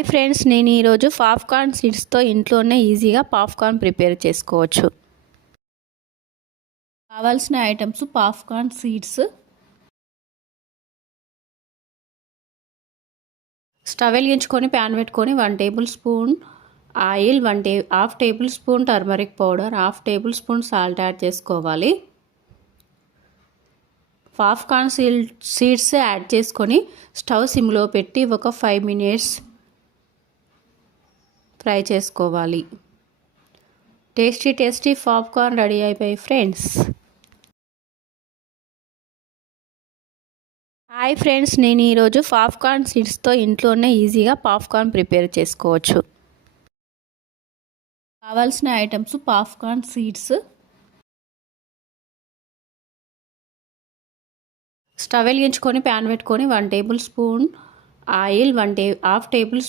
Hi friends, నేను ఈరోజు popcorn సీడ్స్తో ఇంట్లోనే ఈజీగా పాప్కార్న్ ప్రిపేర్ చేసుకోవచ్చు. కావాల్సిన ఐటమ్స్ పాప్కార్న్ సీడ్స్, స్టవ్ వెలిగించుకొని ప్యాన్ పెట్టుకొని 1 table spoon oil, half table spoon turmeric powder, half table spoon salt add చేసుకోవాలి. పాప్కార్న్ సీడ్స్ యాడ్ చేసుకొని స్టవ్ సిమ్లో పెట్టి ఒక 5 మినిట్స్ ఫ్రై చేసుకోవాలి. టేస్టీ పాప్కార్న్ రెడీ అయిపోయి ఫ్రెండ్స్. హాయ్ ఫ్రెండ్స్, నేను ఈరోజు పాప్కార్న్ సీడ్స్తో ఇంట్లోనే ఈజీగా పాప్కార్న్ ప్రిపేర్ చేసుకోవచ్చు. కావాల్సిన ఐటమ్స్ పాప్కార్న్ సీడ్స్, స్టవ్ వెలిగించుకొని ప్యాన్ పెట్టుకొని 1 table spoon oil, half table